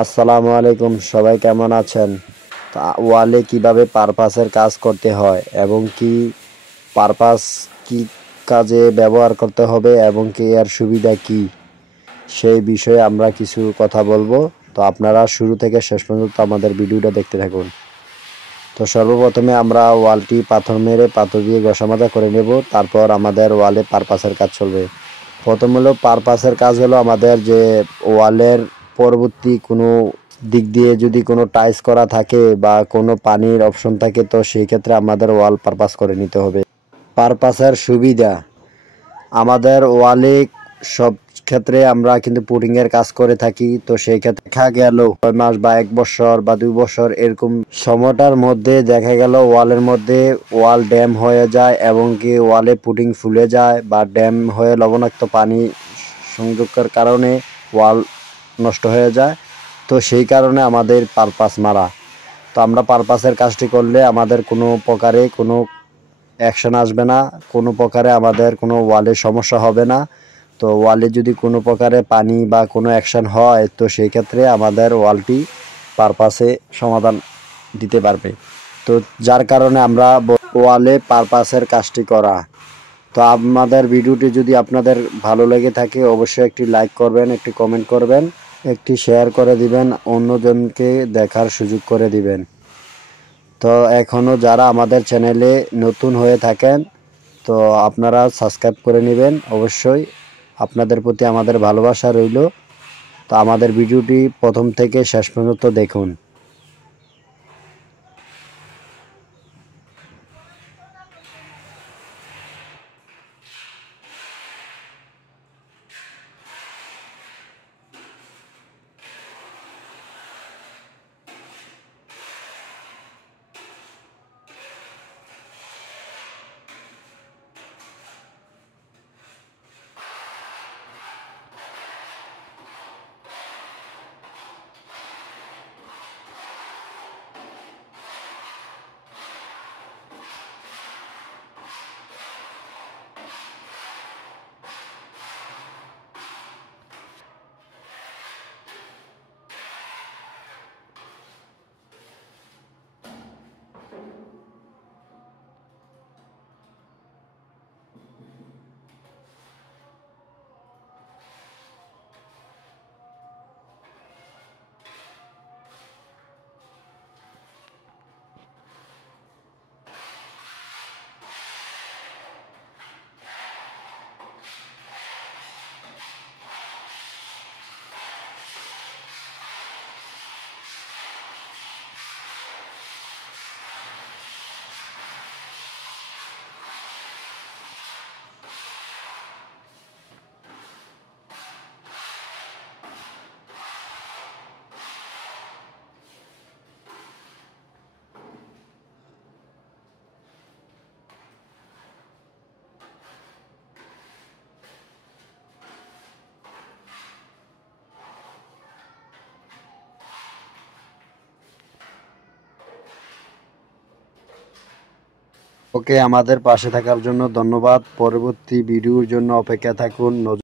আসসালামু আলাইকুম, সবাই কেমন আছেন? ওয়ালে কিভাবে পারপাসের কাজ করতে হয় এবং কি পারপাস কি কাজে ব্যবহার করতে হবে এবং কি এর সুবিধা কি, সেই বিষয়ে আমরা কিছু কথা বলবো। তো আপনারা শুরু থেকে শেষ পর্যন্ত আমাদের ভিডিওটা দেখতে থাকুন। তো সর্বপ্রথমে আমরা ওয়ালটি পাথর মেরে পাথর দিয়ে ঘষা করে নেব, তারপর আমাদের ওয়ালে পারপাসের কাজ চলবে। প্রথম হলো পারপাসের কাজ হলো আমাদের যে ওয়ালের পরবর্তী কোনো দিক দিয়ে যদি কোনো টাইলস করা থাকে বা কোনো পানির অপশন থাকে, তো সেই ক্ষেত্রে আমাদের ওয়াল পারপাস করে নিতে হবে। পারপাসের সুবিধা, আমাদের ওয়ালে সব ক্ষেত্রে আমরা কিন্তু পুটিং এর কাজ করে থাকি। তো সেই ক্ষেত্রে দেখা গেল 6 মাস বা 1 বছর বা 2 বছর এরকম সময়টার মধ্যে দেখা গেল ওয়ালের মধ্যে ওয়াল ড্যাম হয়ে যায় এবং কি ওয়ালে পুটিং ফুলে যায় বা ড্যাম হয়ে লবণাক্ত পানি সংযোগের কারণে ওয়াল নষ্ট হয়ে যায়। তো সেই কারণে আমাদের পারপাস মারা। তো আমরা পারপাসের কাজটি করলে আমাদের কোনো প্রকারে কোনো অ্যাকশন আসবে না, কোনো প্রকারে আমাদের কোনো ওয়ালে সমস্যা হবে না। তো ওয়ালে যদি কোনো প্রকারে পানি বা কোনো অ্যাকশন হয়, তো সেই ক্ষেত্রে আমাদের ওয়ালটি পারপাসে সমাধান দিতে পারবে। তো যার কারণে আমরা ওয়ালে পারপাসের কাজটি করা। তো আমাদের ভিডিওটি যদি আপনাদের ভালো লেগে থাকে, অবশ্যই একটি লাইক করবেন, একটি কমেন্ট করবেন, একটি শেয়ার করে দিবেন, অন্যজনকে দেখার সুযোগ করে দিবেন। তো এখনও যারা আমাদের চ্যানেলে নতুন হয়ে থাকেন, তো আপনারা সাবস্ক্রাইব করে নেবেন অবশ্যই। আপনাদের প্রতি আমাদের ভালোবাসা রইল। তো আমাদের ভিডিওটি প্রথম থেকে শেষ পর্যন্ত দেখুন। ওকে, আমাদের পাশে থাকার জন্য ধন্যবাদ। পরবর্তী ভিডিওর জন্য অপেক্ষা থাকুন।